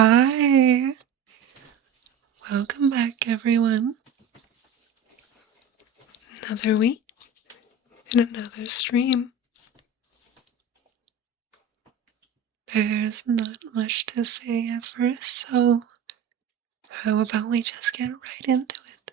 Hi, welcome back, everyone. Another week and another stream. There's not much to say at first, so how about we just get right into it?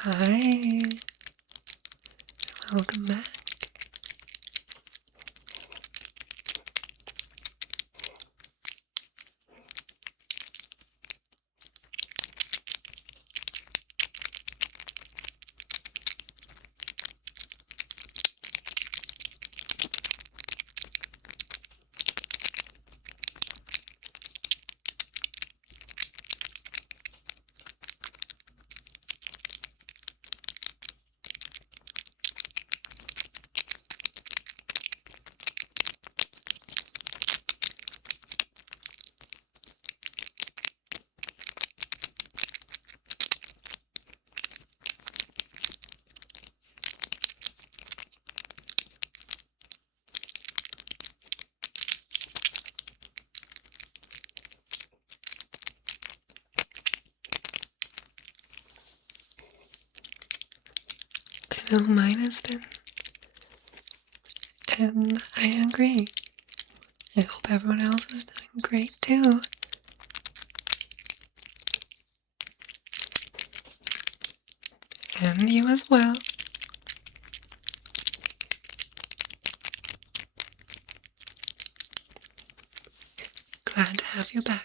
Hi, welcome back. No, mine has been. And I agree. I hope everyone else is doing great too. And you as well. Glad to have you back.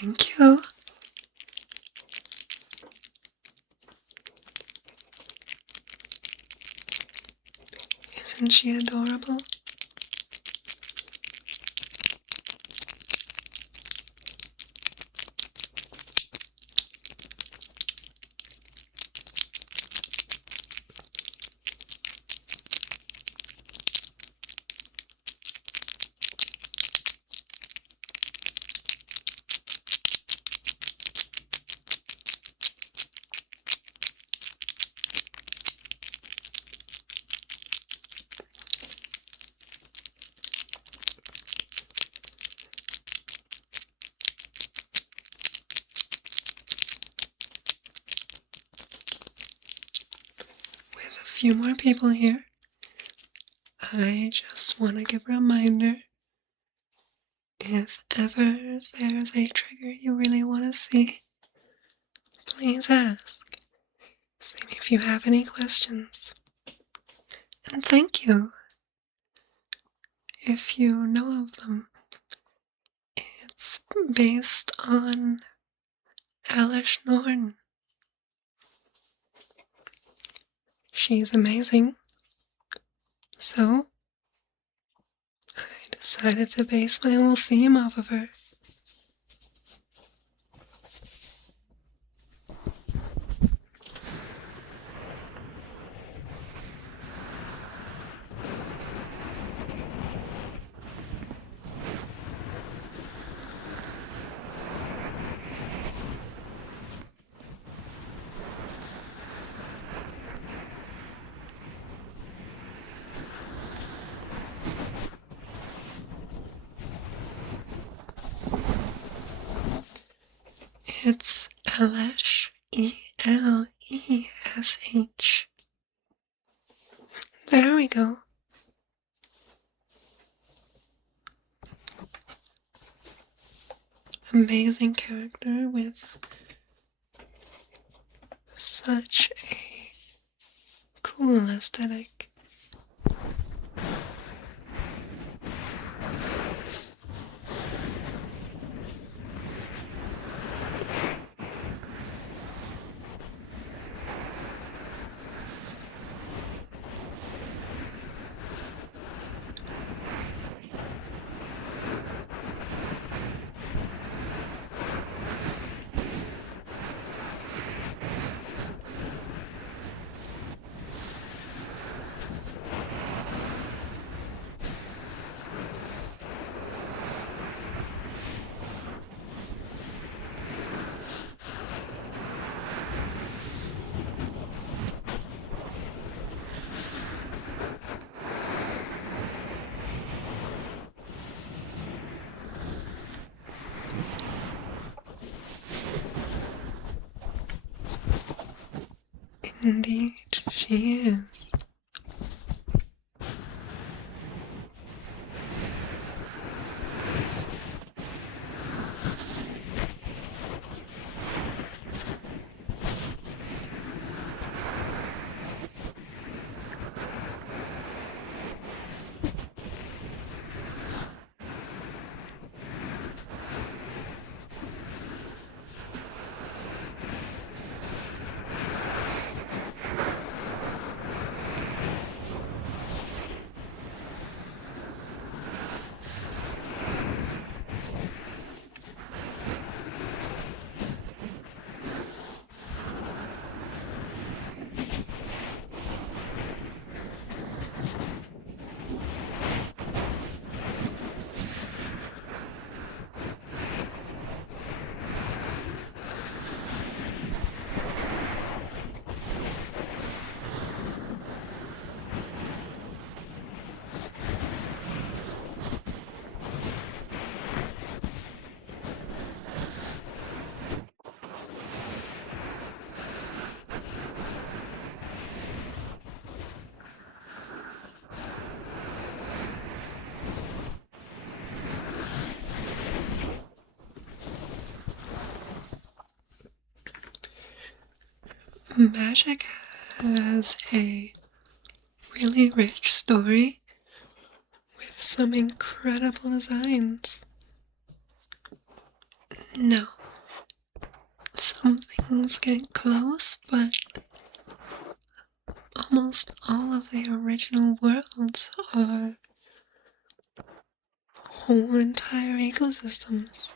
Thank you. Isn't she adorable? With a few more people here, I just want to give a reminder. If ever there's a trigger you really want to see, please ask. See me if you have any questions. And thank you. If you know of them, it's based on Alice Norn. She's amazing. So, I decided to base my whole theme off of her. L-E-L-E-S-H. There we go. Amazing character with such a cool aesthetic. Indeed, she is. Magic has a really rich story with some incredible designs. Now, some things get close, but almost all of the original worlds are whole entire ecosystems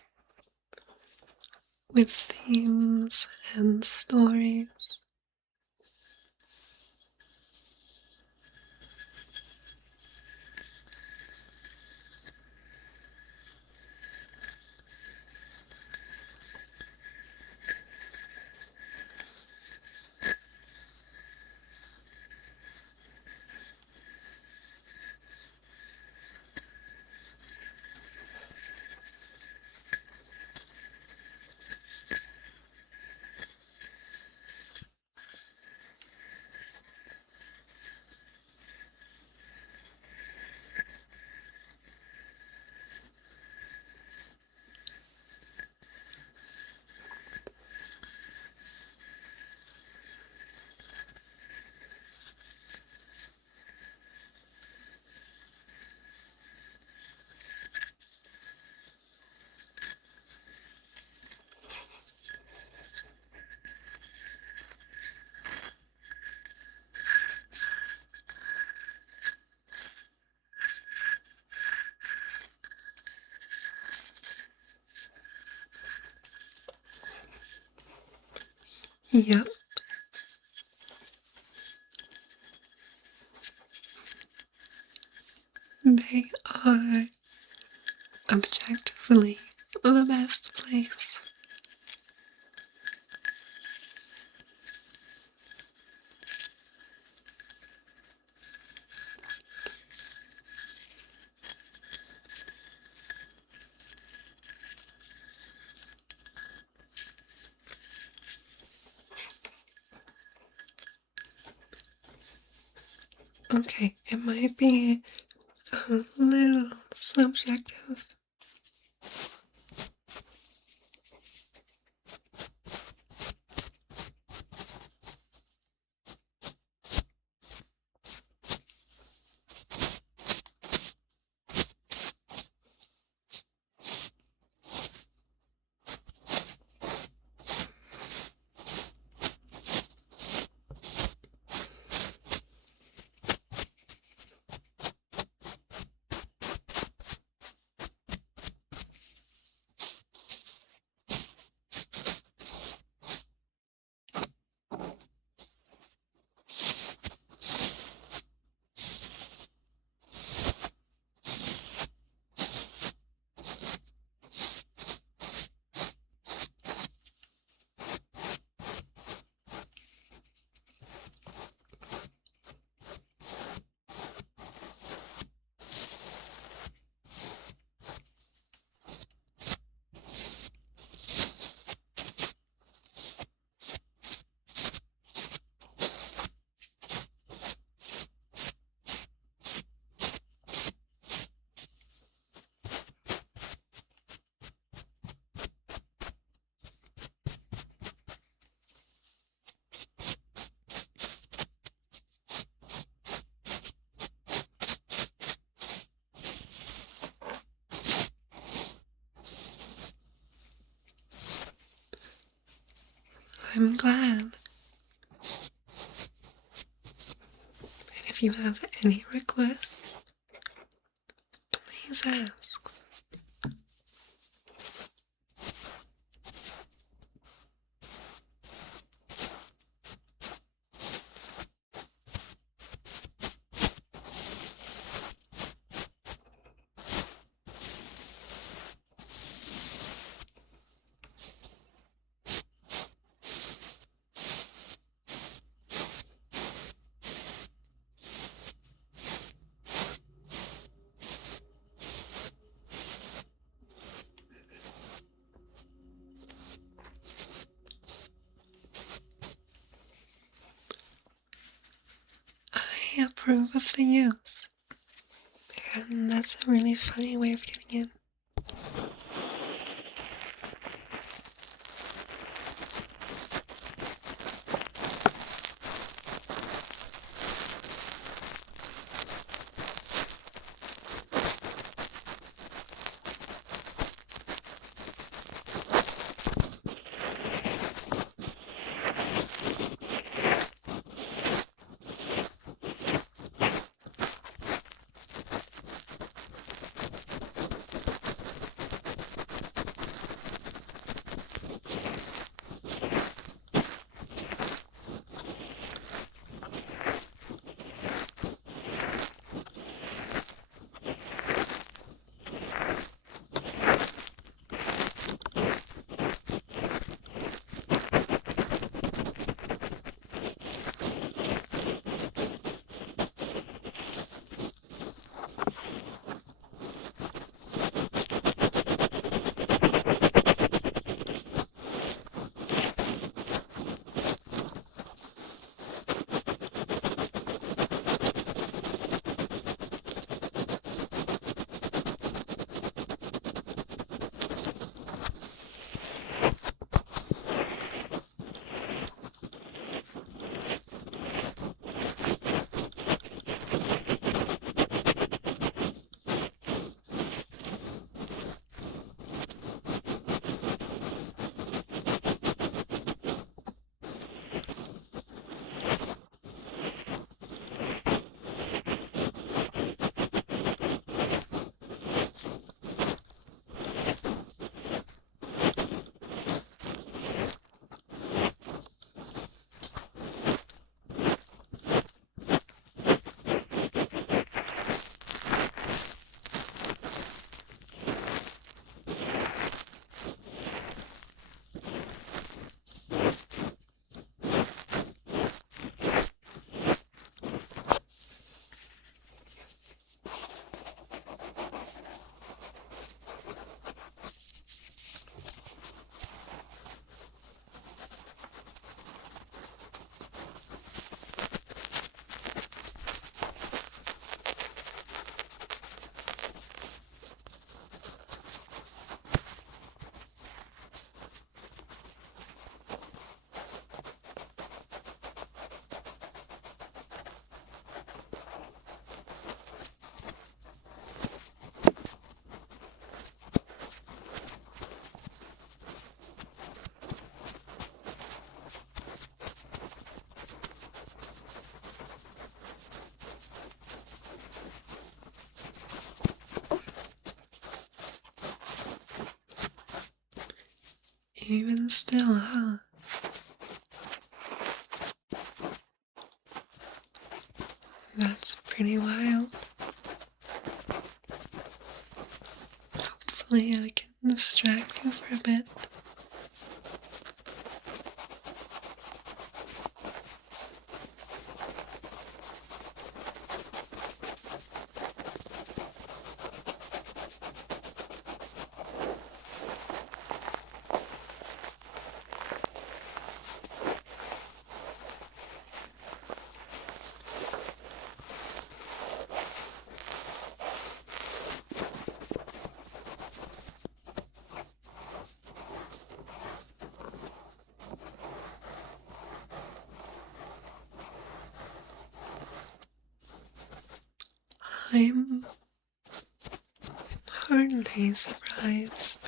with themes and stories. Yep. They are objectively the best place. Okay, it might be a little subjective. I'm glad. And if you have any requests, please ask. I approve of the use. And that's a really funny way of getting in. Even still, huh? That's pretty wild. Hopefully I can distract you for a bit. I'm hardly surprised.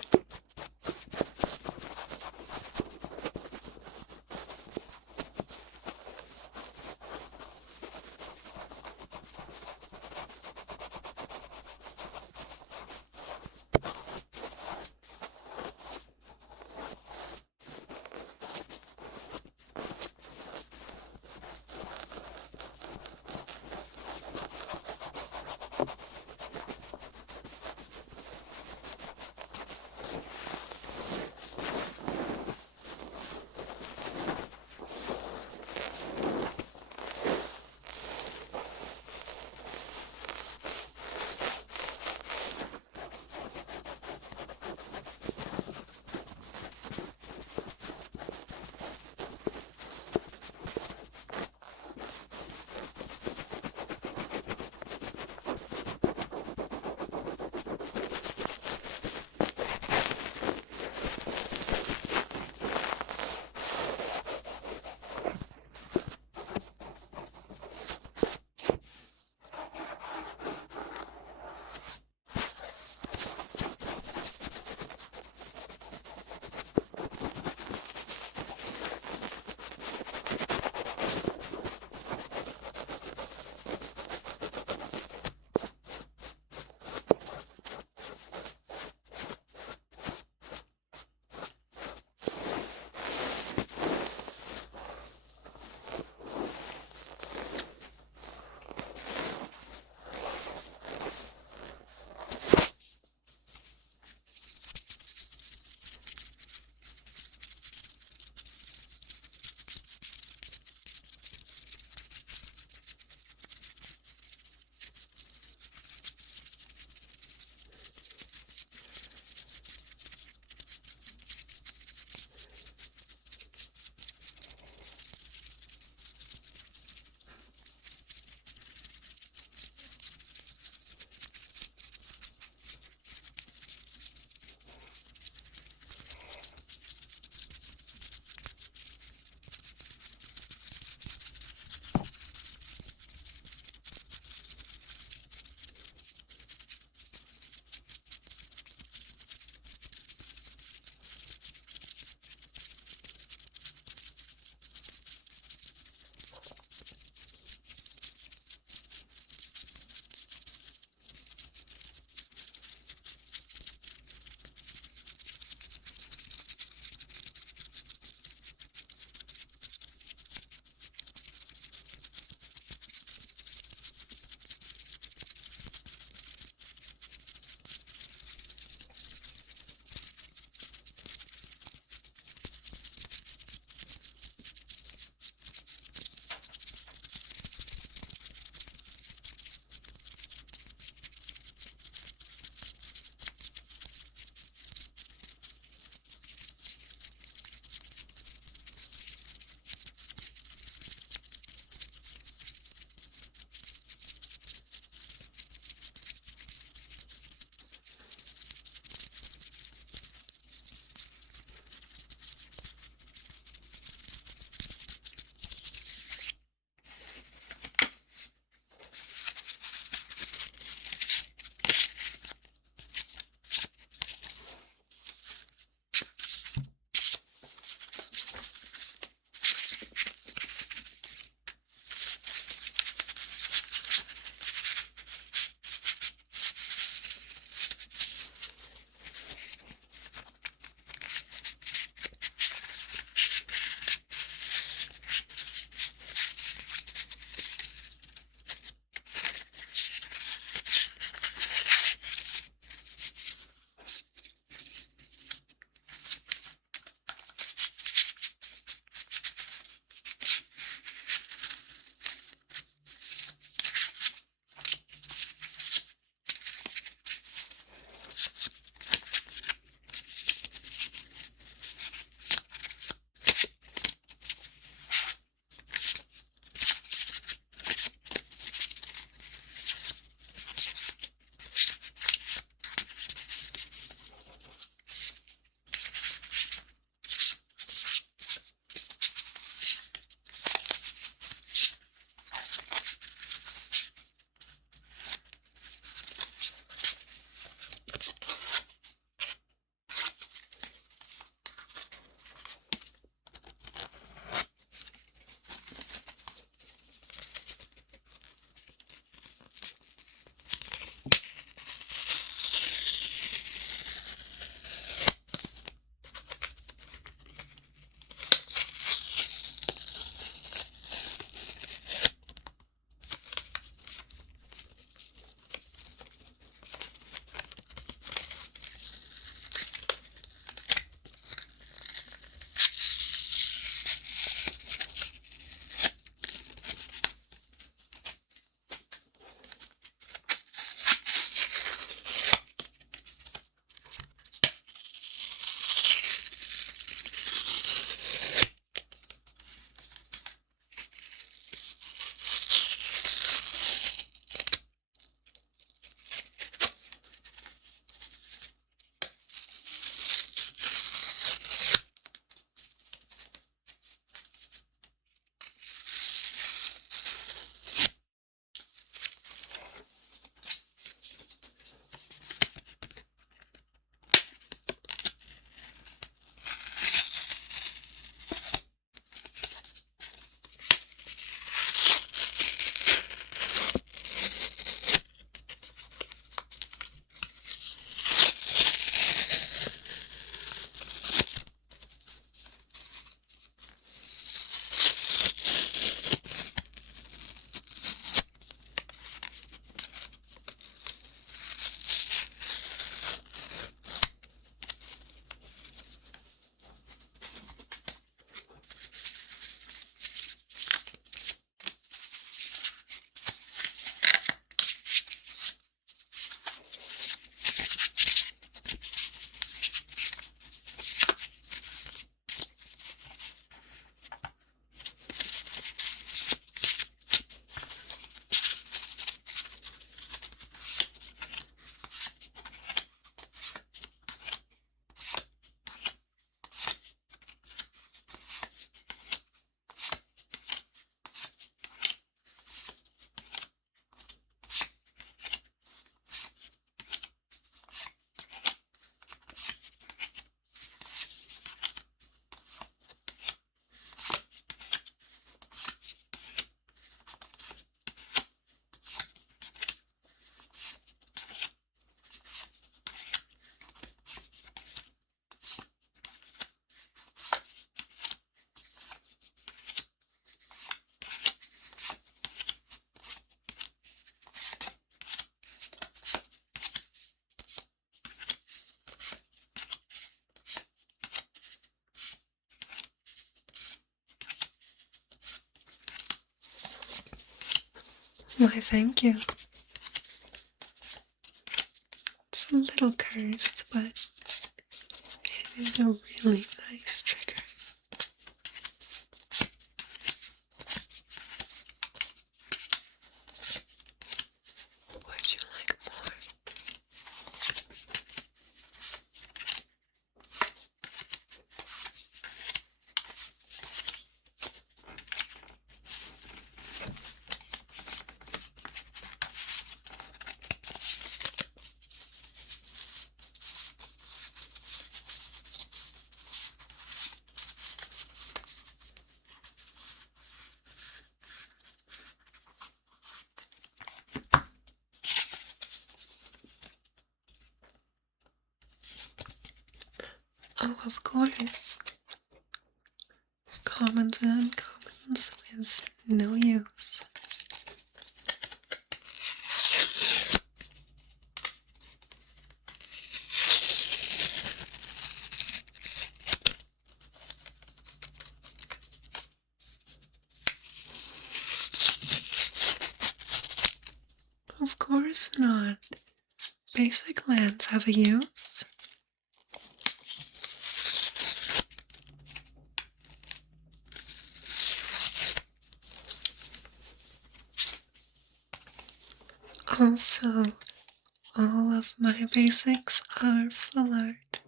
Why, thank you. It's a little cursed, but it is a really nice trigger. Would you like more? Oh, of course. Commons and uncommons with no use. Of course not. Basic lands have a use. Also, all of my basics are full art.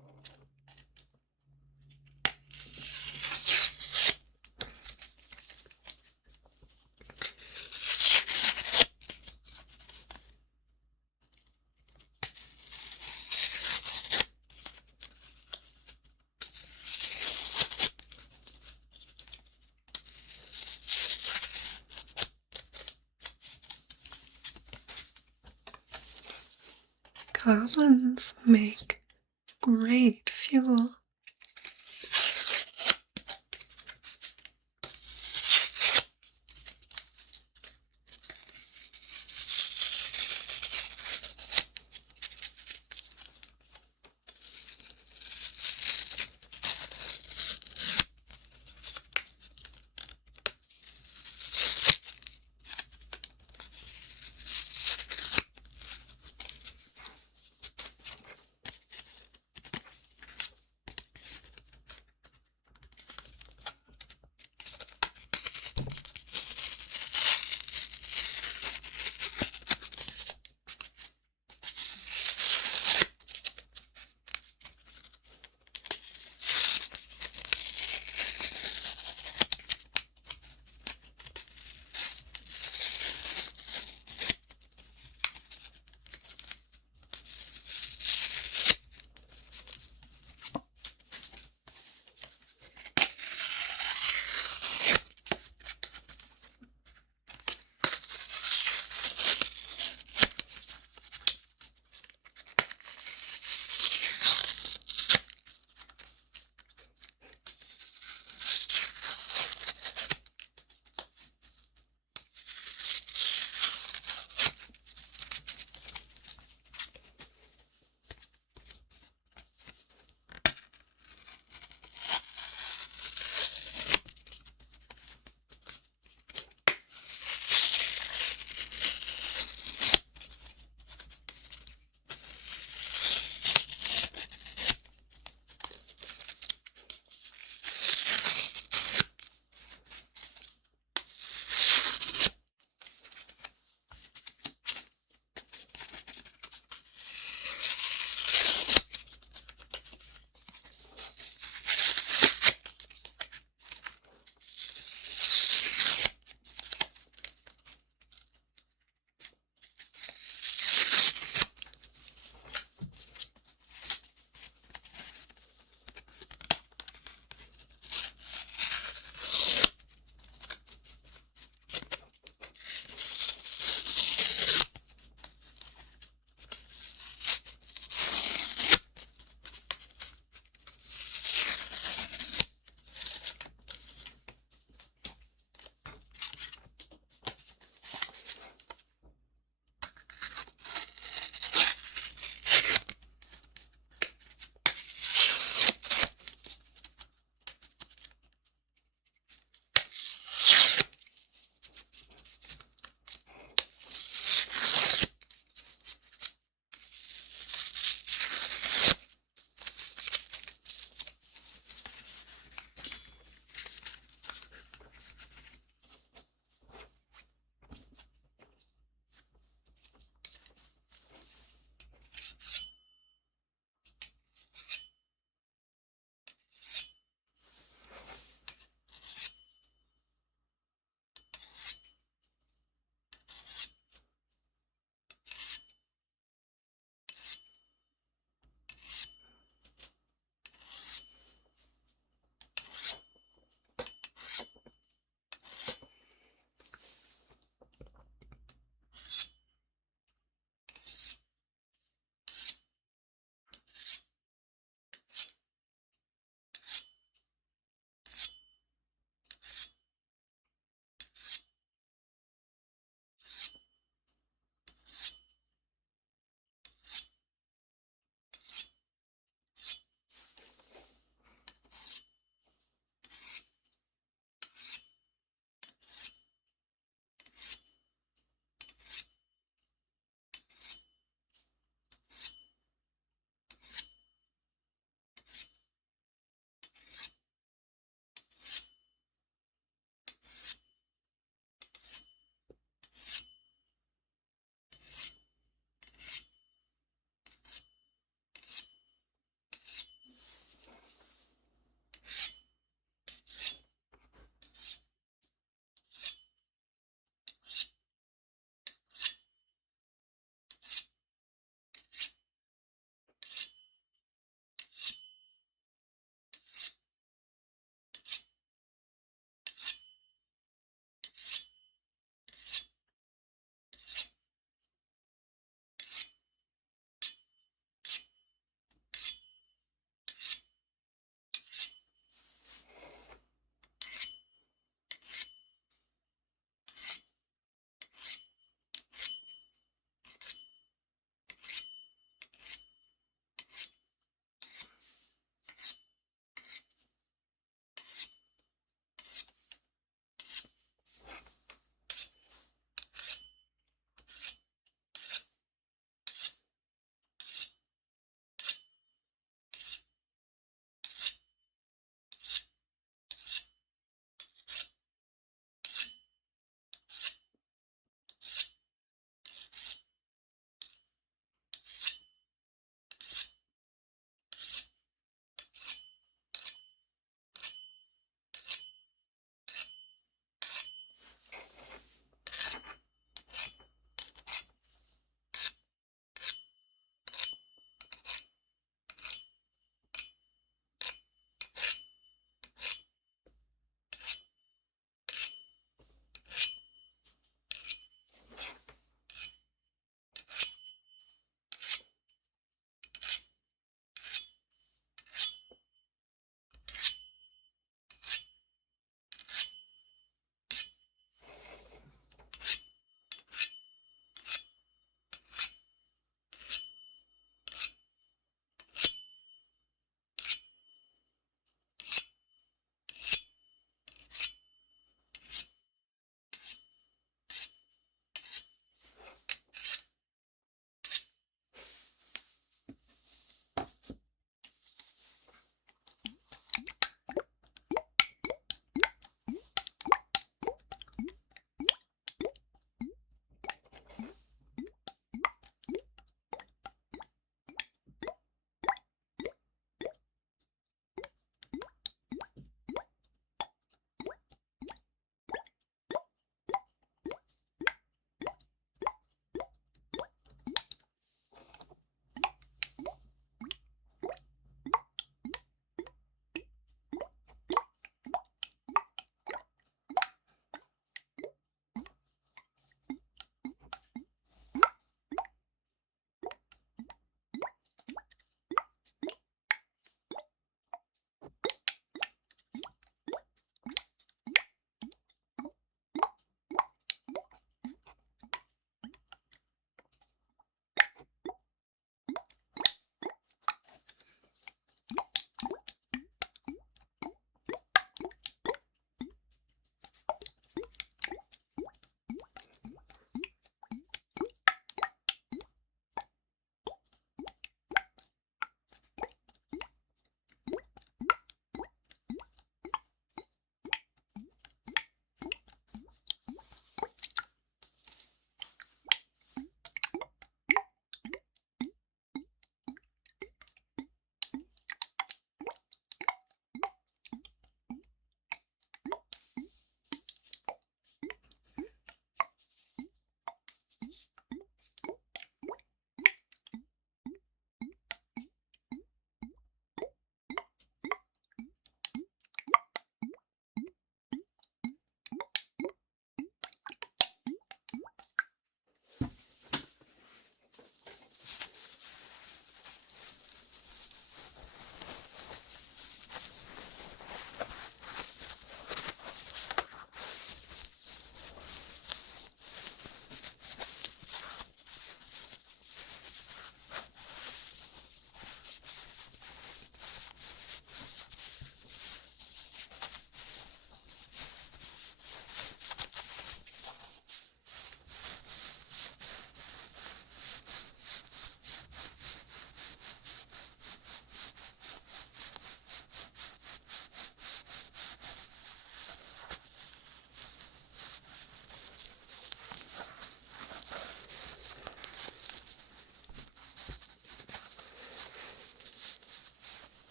Goblins make great fuel.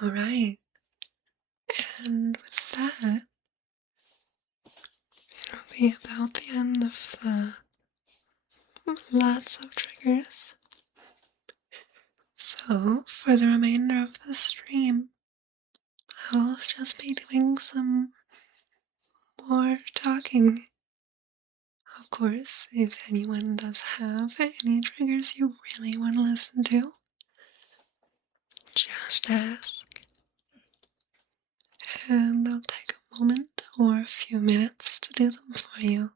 Alright, and with that, it'll be about the end of the lots of triggers. So, for the remainder of the stream, I'll just be doing some more talking. Of course, if anyone does have any triggers you really want to listen to, just ask. And I'll take a moment or a few minutes to do them for you.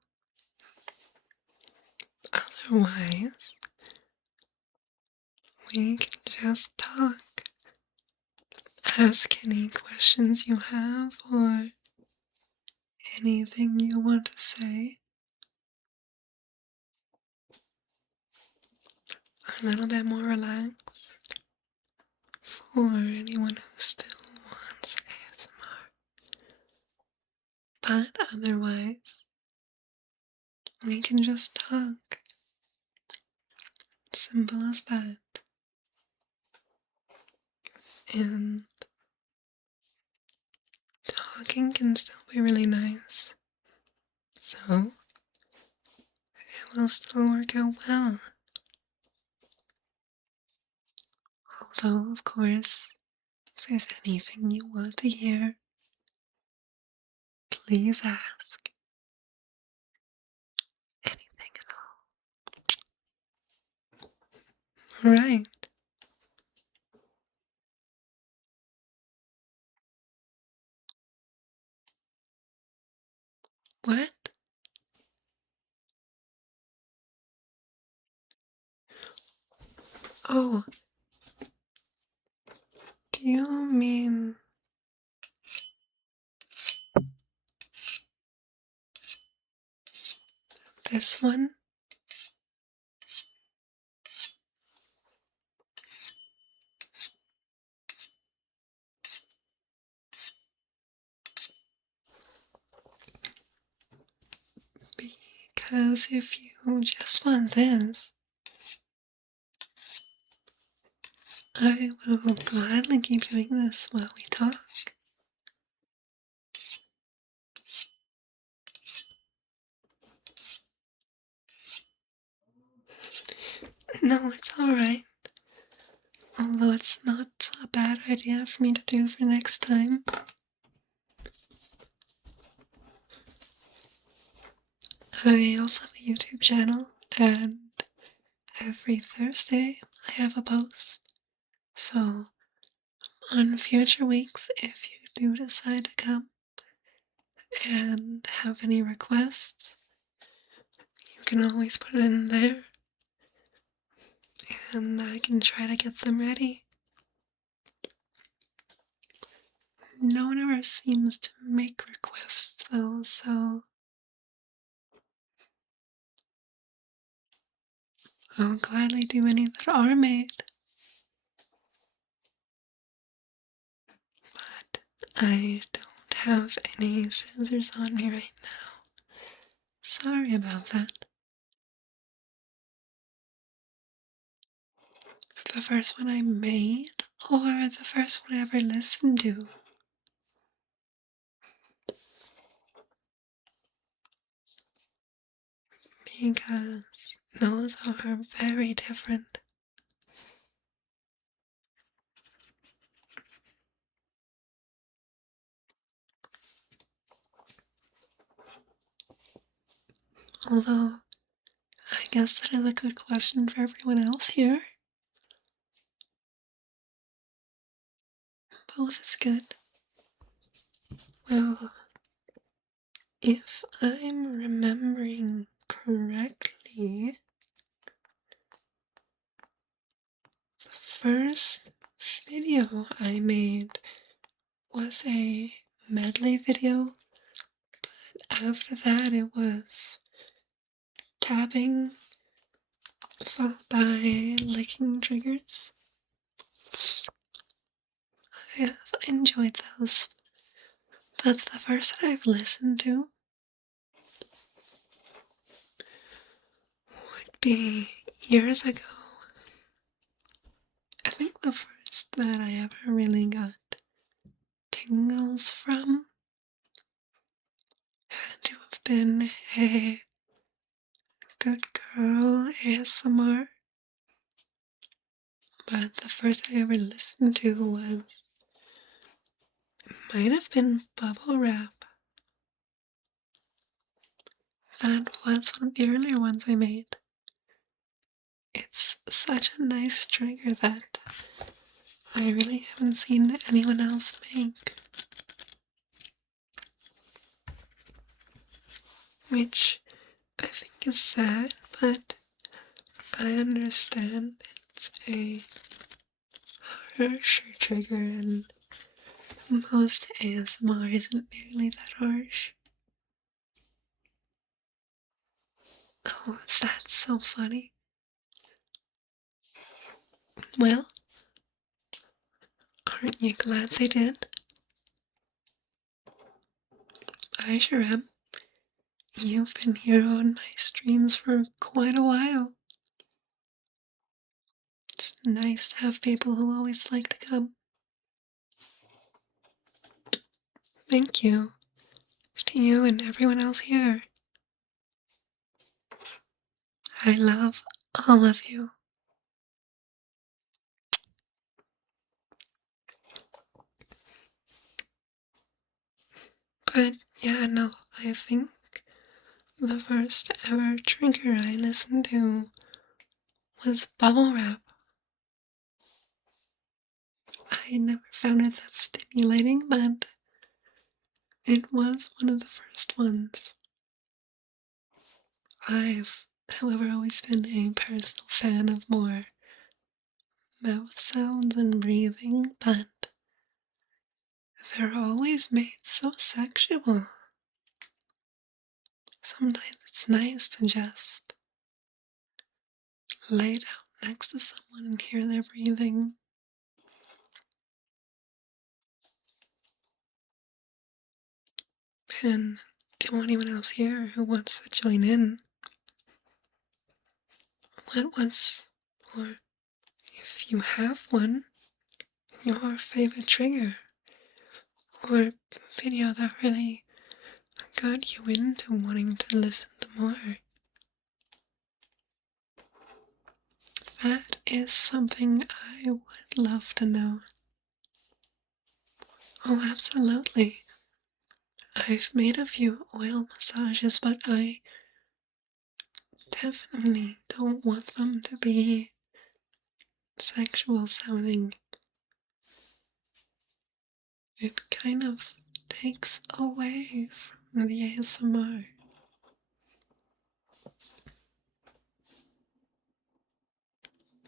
Otherwise, we can just talk. Ask any questions you have or anything you want to say. A little bit more relaxed for anyone who still wants ASMR. But otherwise, we can just talk. Simple as that. And talking can still be really nice. So, it will still work out well. Although, of course, if there's anything you want to hear, please ask. Anything at all. Alright. What? Oh. Do you mean this one? Because if you just want this, I will gladly keep doing this while we talk. No, it's alright. Although it's not a bad idea for me to do for next time. I also have a YouTube channel, and every Thursday I have a post. So, on future weeks, if you do decide to come and have any requests, you can always put it in there, and I can try to get them ready. No one ever seems to make requests, though, so I'll gladly do any that are made. But I don't have any scissors on me right now. Sorry about that. The first one I made, or the first one I ever listened to? Because those are very different. Although, I guess that is a good question for everyone else here. Both is good. Well, if I'm remembering correctly, the first video I made was a medley video, but after that it was tapping followed by licking triggers. I have enjoyed those, but the first that I've listened to would be years ago. I think the first that I ever really got tingles from had to have been a good girl ASMR, but the first I ever listened to might have been bubble wrap. That was one of the earlier ones I made. It's such a nice trigger that I really haven't seen anyone else make. Which I think is sad, but I understand it's a harsher trigger and most ASMR isn't nearly that harsh. Oh, that's so funny. Well, aren't you glad they did? I sure am. You've been here on my streams for quite a while. It's nice to have people who always like to come. Thank you to you and everyone else here. I love all of you. But yeah, no, I think the first ever trigger I listened to was bubble wrap. I never found it that stimulating, but it was one of the first ones. I've, however, always been a personal fan of more mouth sounds and breathing, but they're always made so sexual. Sometimes it's nice to just lay down next to someone and hear their breathing. And to anyone else here who wants to join in, what was, or if you have one, your favorite trigger or video that really got you into wanting to listen to more? That is something I would love to know. Oh, absolutely. I've made a few oil massages, but I definitely don't want them to be sexual sounding. It kind of takes away from the ASMR.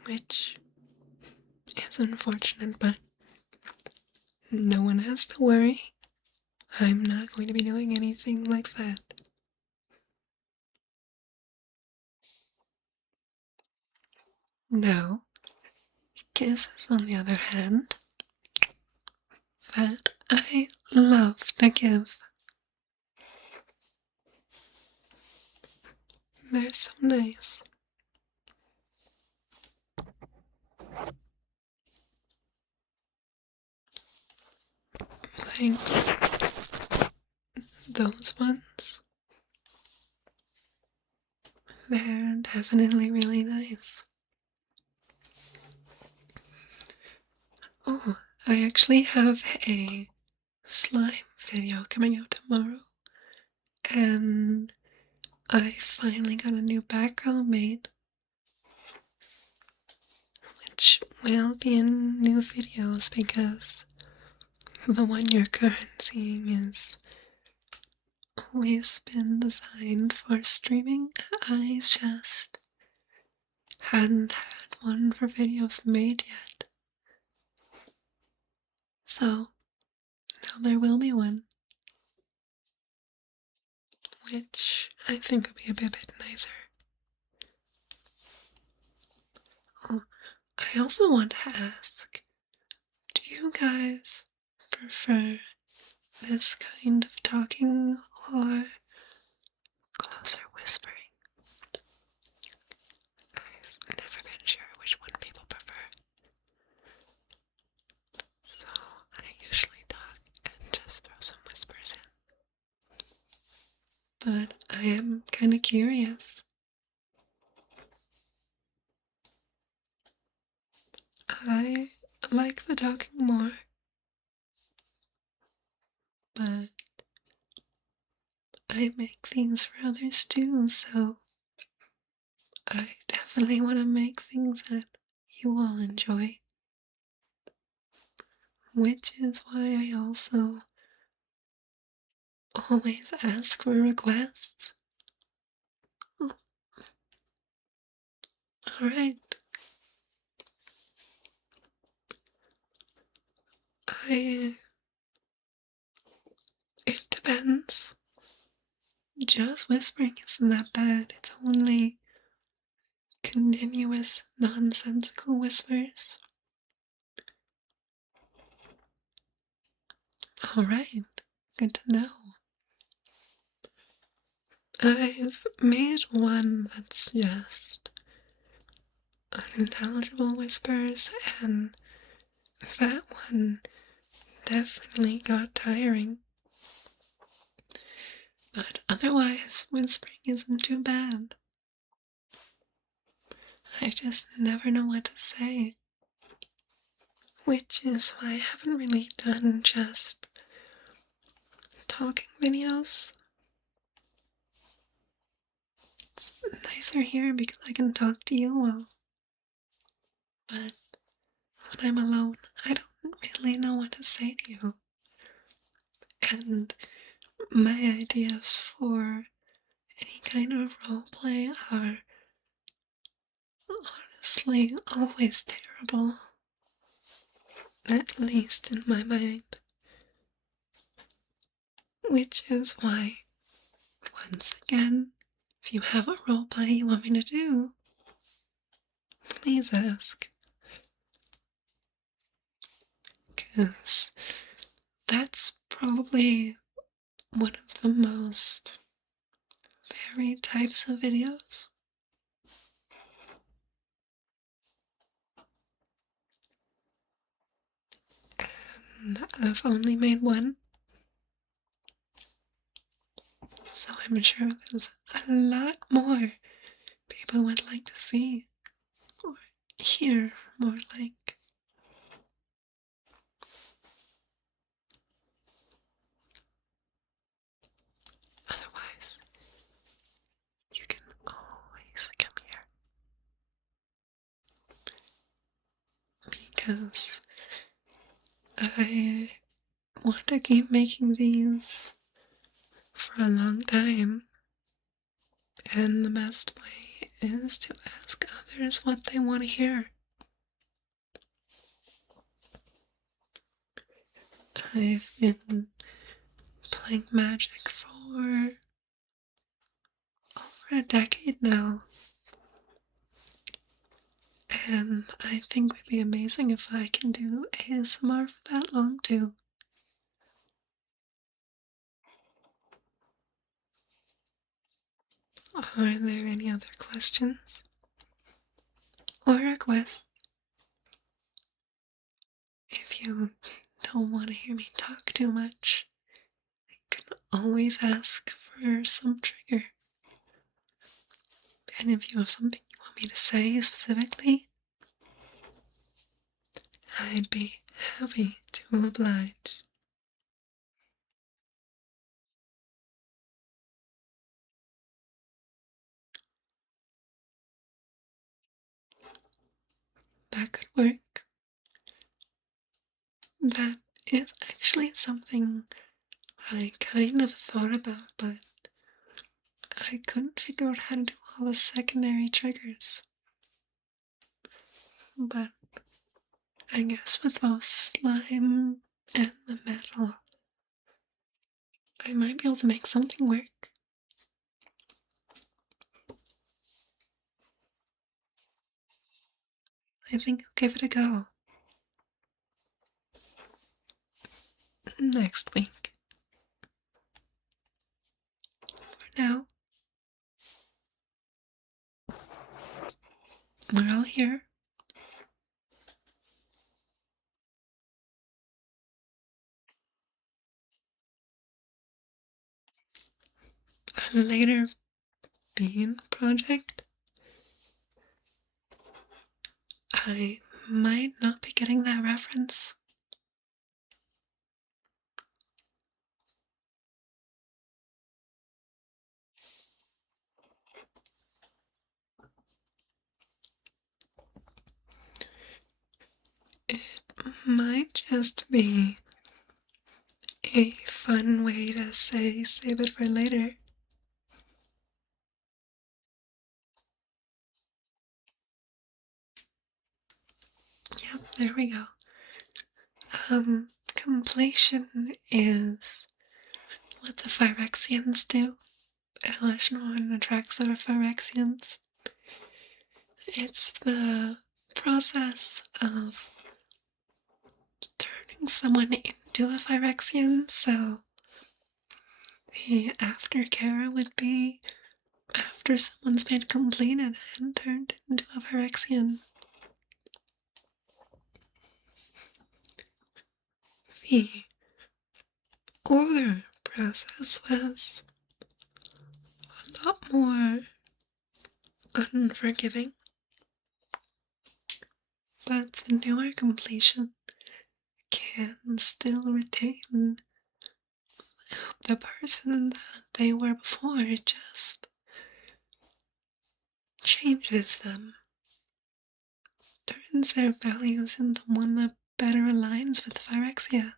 Which is unfortunate, but no one has to worry. I'm not going to be doing anything like that. Now, kisses, on the other hand, that I love to give. They're so nice. Like those ones. They're definitely really nice. Oh, I actually have a slime video coming out tomorrow, and I finally got a new background made, which will be in new videos because the one you're currently seeing is always been designed for streaming. I just hadn't had one for videos made yet. So now there will be one, which I think will be a bit nicer. Oh, I also want to ask, do you guys prefer this kind of talking or closer whispering? I've never been sure which one people prefer. So I usually talk like the talking more, but I make things for others too, so I definitely want to make things that you all enjoy, which is why I also always ask for requests. Oh, alright, I... it depends. Just whispering isn't that bad, it's only continuous, nonsensical whispers. Alright, good to know. I've made one that's just unintelligible whispers, and that one definitely got tiring. But otherwise, whispering isn't too bad. I just never know what to say. Which is why I haven't really done just talking videos. It's nicer here because I can talk to you all. But when I'm alone, I don't really know what to say to you. And my ideas for any kind of roleplay are honestly always terrible. At least in my mind. Which is why, once again, if you have a roleplay you want me to do, please ask. Because that's probably one of the most varied types of videos. And I've only made one, so I'm sure there's a lot more people would like to see or hear more like. Otherwise, you can always come here. Because I want to keep making these for a long time, and the best way is to ask others what they want to hear. I've been playing Magic for over a decade now, and I think it would be amazing if I can do ASMR for that long too. Are there any other questions or requests? If you don't want to hear me talk too much, you can always ask for some trigger. And if you have something you want me to say specifically, I'd be happy to oblige. That could work. That is actually something I kind of thought about, but I couldn't figure out how to do all the secondary triggers. But I guess with both slime and the metal, I might be able to make something work. I think I'll give it a go. Next week. For now, we're all here. A later bean project, I might not be getting that reference. It might just be a fun way to say save it for later. Yep, there we go. Completion is what the Phyrexians do. Elishnorn attracts other Phyrexians. It's the process of turning someone into a Phyrexian, so the aftercare would be after someone's been completed and turned into a Phyrexian. The older process was a lot more unforgiving, but the newer completion can still retain the person that they were before. It just changes them, turns their values into one that better aligns with Phyrexia.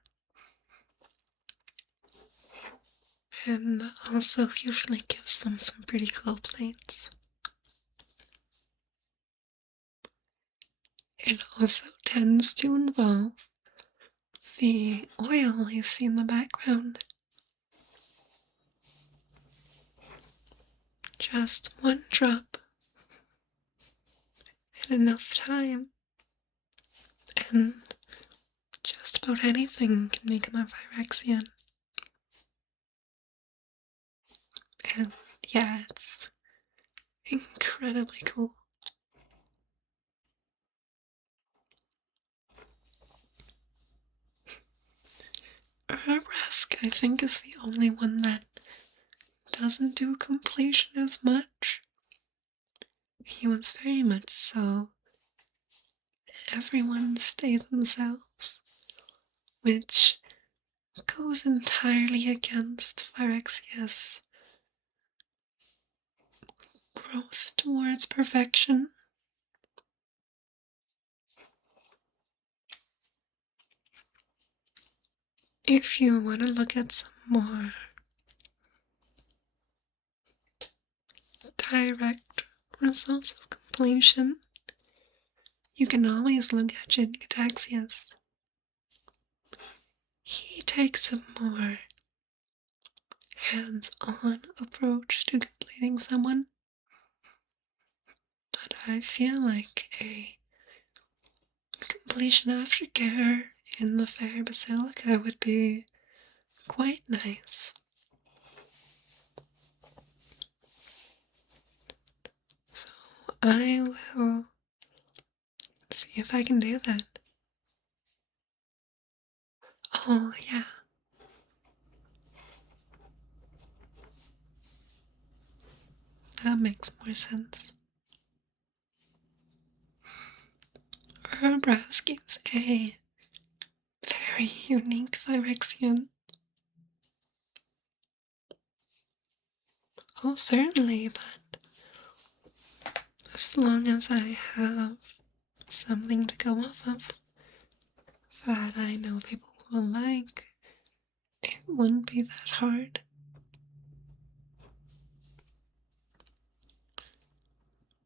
And also usually gives them some pretty cool plates. It also tends to involve the oil you see in the background. Just one drop at enough time, and just about anything can become a Phyrexian. And yeah, it's incredibly cool. Urbrask, I think, is the only one that doesn't do completion as much. He was very much so everyone stay themselves, which goes entirely against Phyrexia's growth towards perfection. If you want to look at some more direct results of completion, you can always look at Jin Cataxias. He takes a more hands-on approach to completing someone, but I feel like a completion aftercare in the Fair Basilica would be quite nice. So I will see if I can do that. Oh, yeah. That makes more sense. Urbrask gives a very unique Phyrexian. Oh, certainly, but as long as I have something to go off of that I know people will like, it wouldn't be that hard.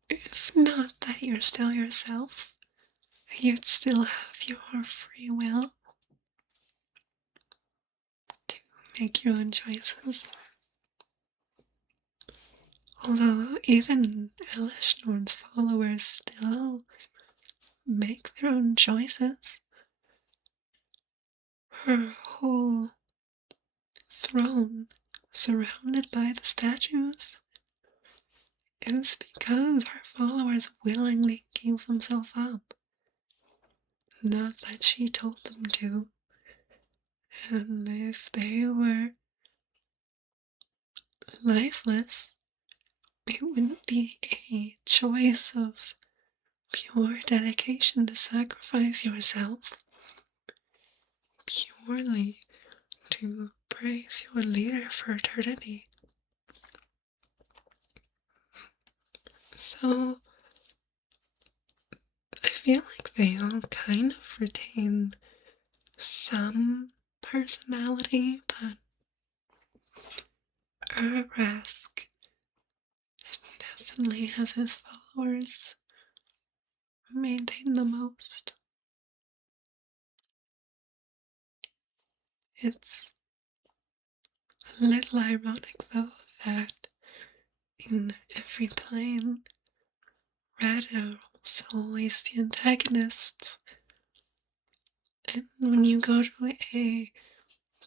If not that you're still yourself, you'd still have your free will to make your own choices. Although even Elishnorn's followers still make their own choices. Her whole throne, surrounded by the statues, is because her followers willingly gave themselves up. Not that she told them to. And if they were lifeless, it wouldn't be a choice of pure dedication to sacrifice yourself purely to praise your leader for eternity. So, I feel like they all kind of retain some personality, but Arask definitely has his followers maintain the most. It's a little ironic, though, that in every plane, Red Arrow's always the antagonist, and when you go to a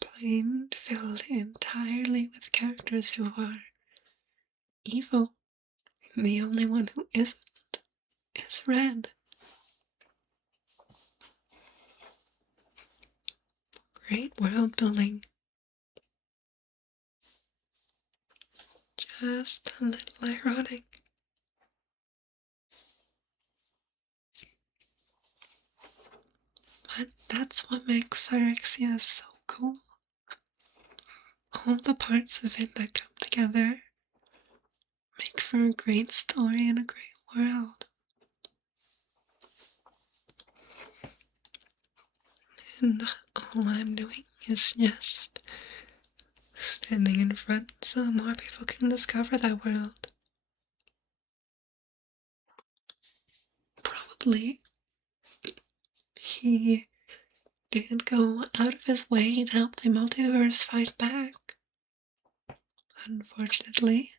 plane filled entirely with characters who are evil, the only one who isn't is Red. Great world building. Just a little ironic. But that's what makes Phyrexia so cool. All the parts of it that come together make for a great story and a great world. And all I'm doing is just standing in front so more people can discover that world. Probably he did go out of his way to help the multiverse fight back. Unfortunately,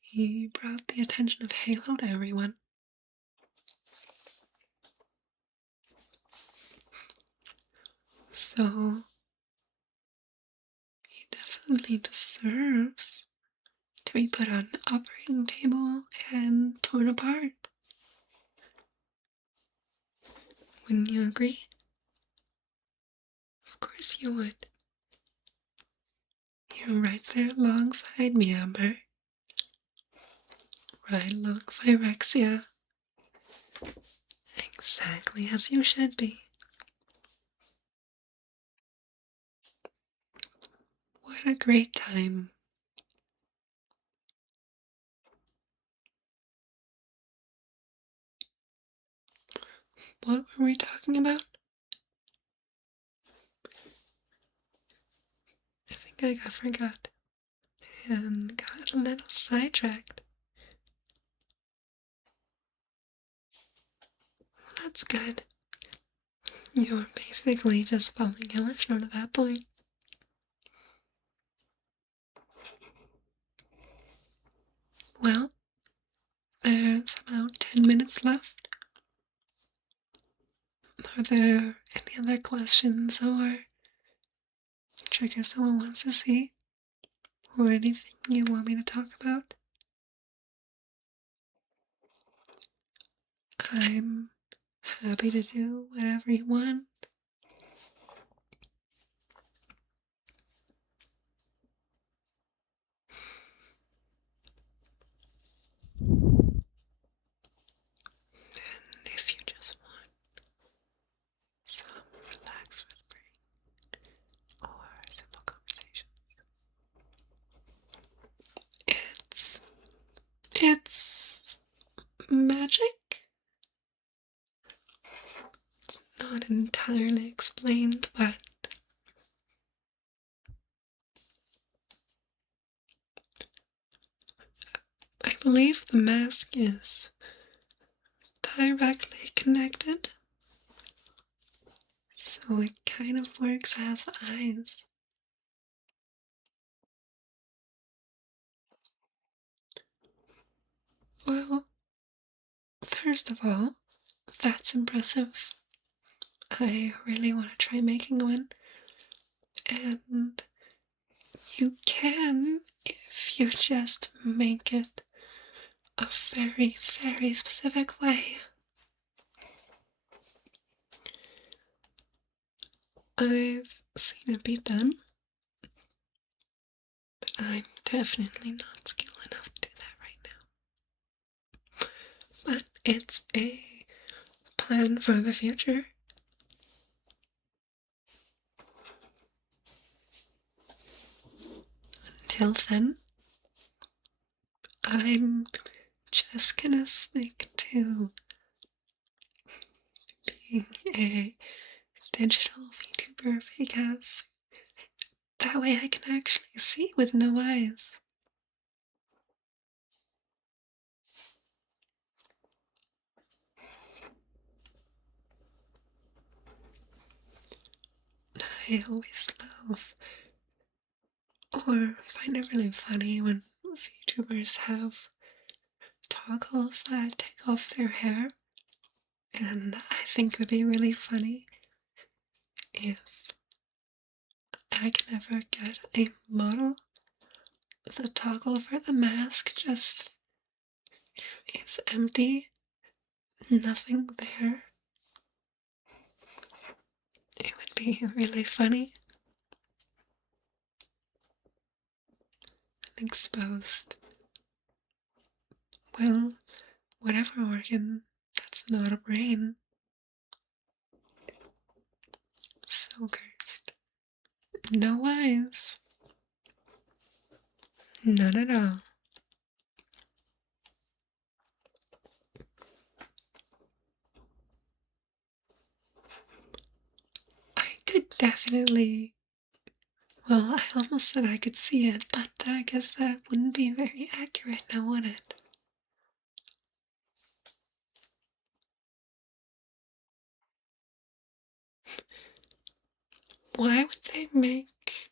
he brought the attention of Halo to everyone. So, he definitely deserves to be put on the operating table and torn apart. Wouldn't you agree? Of course you would. You're right there alongside me, Amber. Right along Phyrexia. Exactly as you should be. What a great time. What were we talking about? I think I forgot and got a little sidetracked. Well, that's good. You were basically just following Elisha at that point. Well, there's about 10 minutes left. Are there any other questions or triggers someone wants to see? Or anything you want me to talk about? I'm happy to do whatever you want. And if you just want some relaxed whispering or simple conversation, it's magic. It's not entirely explained, but I believe the mask is directly connected, so it kind of works as eyes. Well, first of all, that's impressive. I really want to try making one, and you can if you just make it a very, very specific way. I've seen it be done, but I'm definitely not skilled enough to do that right now. It's a plan for the future. Till then, I'm just gonna stick to being a digital VTuber because that way I can actually see with no eyes. I always love or find it really funny when VTubers have toggles that take off their hair, and I think it would be really funny if I can ever get a model. The toggle for the mask just is empty, nothing there. It would be really funny and exposed. Well, whatever organ that's not a brain. So cursed. No eyes. None at all. I could definitely. Well, I almost said I could see it, but I guess that wouldn't be very accurate now, would it? Why would they make.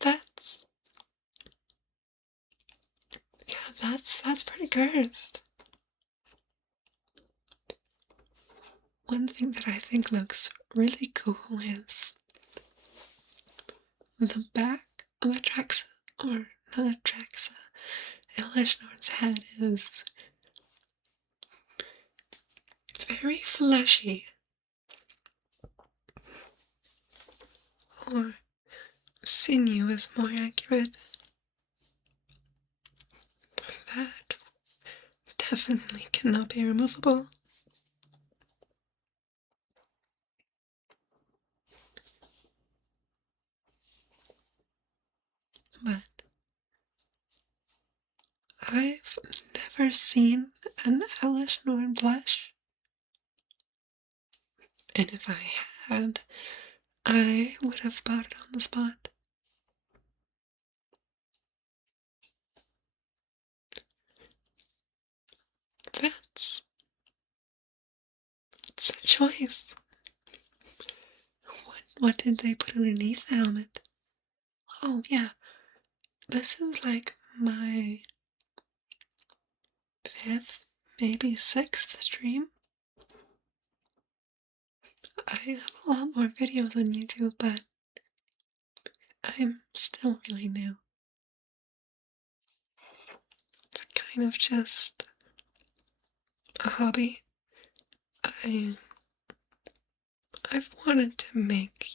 That's. Yeah, that's pretty cursed. One thing that I think looks really cool is the back of Atraxa, or not Atraxa, Elishnor's head is very fleshy, or sinew is more accurate. That definitely cannot be removable. But I've never seen an Elishnorn blush, and if I had, I would have bought it on the spot. That's it's a choice. What did they put underneath the helmet? Oh yeah, this is like my fifth, maybe sixth stream. I have a lot more videos on YouTube, but I'm still really new. It's kind of just a hobby. I I've wanted to make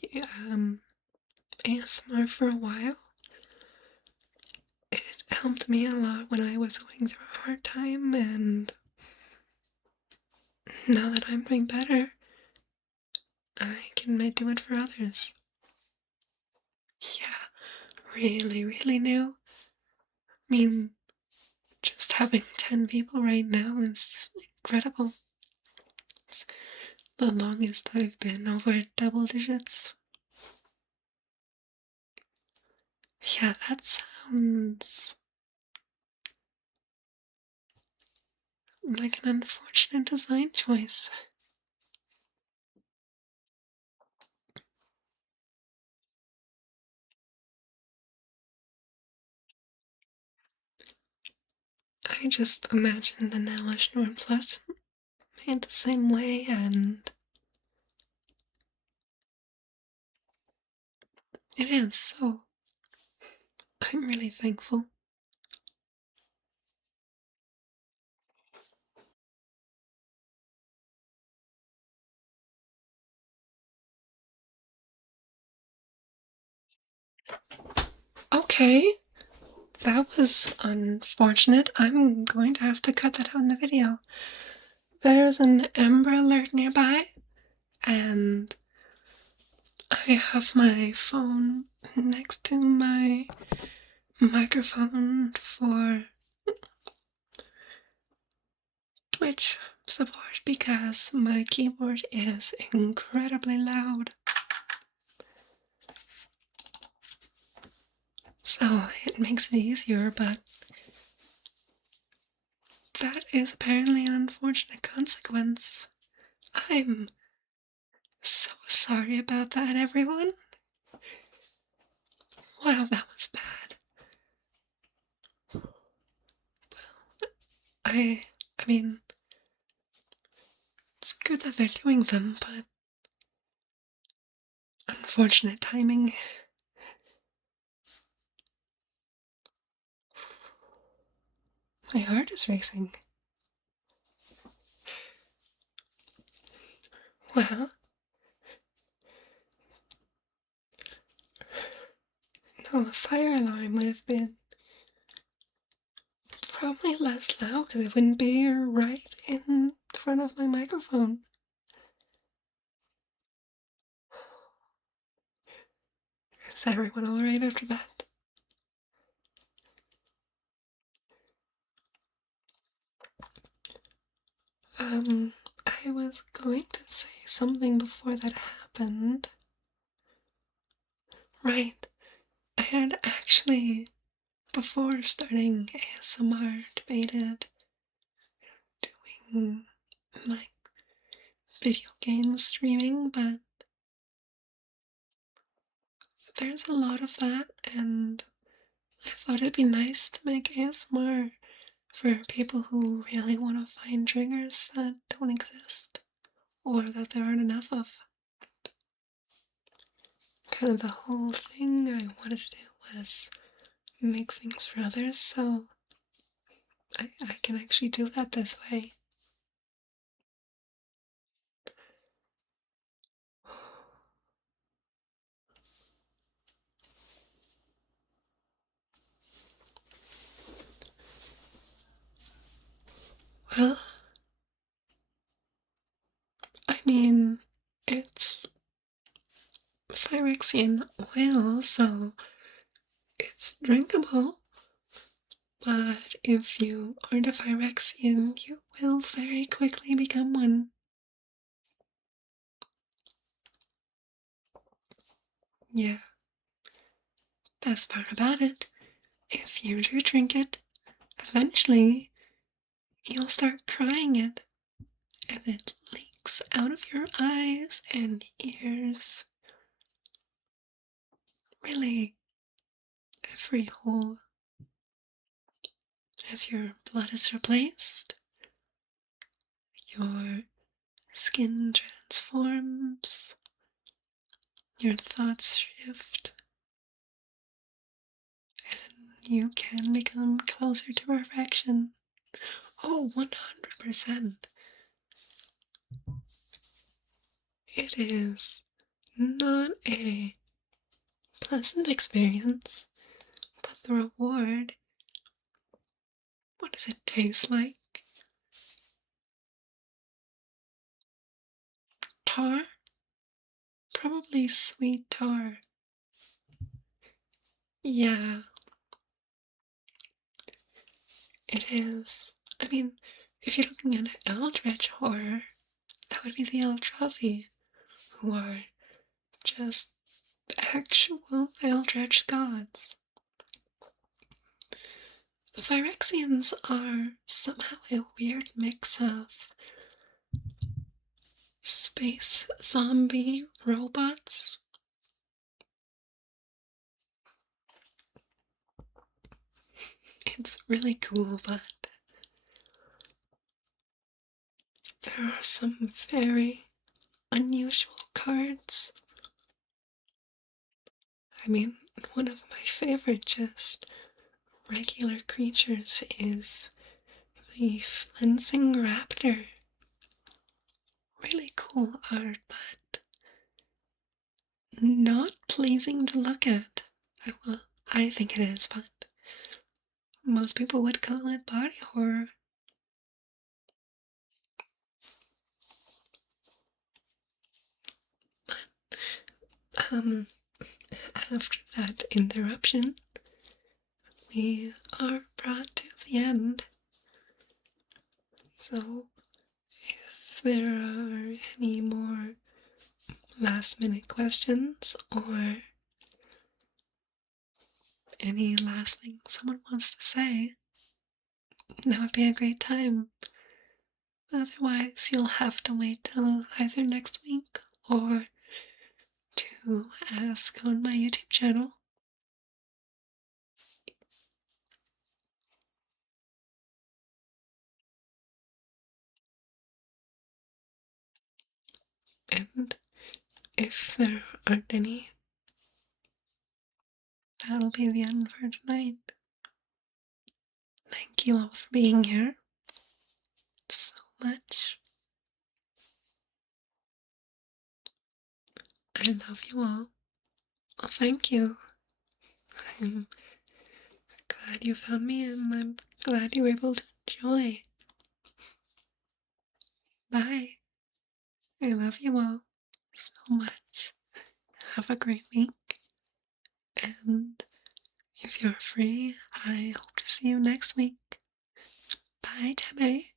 ASMR for a while. It helped me a lot when I was going through a hard time, and now that I'm doing better, I can do it for others. Yeah, really new. I mean, just having 10 people right now is incredible. It's the longest I've been over double digits. Yeah, that sounds like an unfortunate design choice. I just imagined an Alice Norm Plus made the same way, and it is, so I'm really thankful. Okay, That was unfortunate. I'm going to have to cut that out in the video. There's an Amber Alert nearby, and I have my phone next to my microphone for Twitch support because my keyboard is incredibly loud. So it makes it easier, but that is apparently an unfortunate consequence. I'm so sorry about that, everyone. Wow, that was bad. I mean, it's good that they're doing them, but unfortunate timing. My heart is racing. Well, no, the fire alarm would have been probably less loud because it wouldn't be right in front of my microphone. Is everyone alright after that? I was going to say something before that happened. Right. I had actually, before starting ASMR, debated doing, like, video game streaming, but there's a lot of that, and I thought it'd be nice to make ASMR for people who really want to find triggers that don't exist, or that there aren't enough of. Kind of the whole thing I wanted to do was make things for others, so I can actually do that this way. Well, I mean, it's Phyrexian oil, so it's drinkable. But if you aren't a Phyrexian, you will very quickly become one. Yeah, best part about it, if you do drink it, eventually you'll start crying it, and it leaks out of your eyes and ears. Really, every hole as your blood is replaced, your skin transforms, your thoughts shift, and you can become closer to perfection. Oh, 100%. It is not a pleasant experience, but the reward, what does it taste like? Tar? Probably sweet tar. Yeah, it is. I mean, if you're looking at eldritch horror, that would be the Eldrazi, who are just actual eldritch gods. The Phyrexians are somehow a weird mix of space zombie robots. It's really cool, but there are some very unusual cards. I mean, one of my favorite just regular creatures is the Flincing Raptor. Really cool art, but not pleasing to look at. I think it is, but Most people would call it body horror. Um, After that interruption, we are brought to the end. So, if there are any more last minute questions or any last thing someone wants to say, that would be a great time. Otherwise, you'll have to wait till either next week or to ask on my YouTube channel. And if there aren't any, that'll be the end for tonight. Thank you all for being here so much. I love you all. Well, thank you. I'm glad you found me and I'm glad you were able to enjoy. Bye. I love you all so much. Have a great week. And if you're free, I hope to see you next week. Bye, Debbie.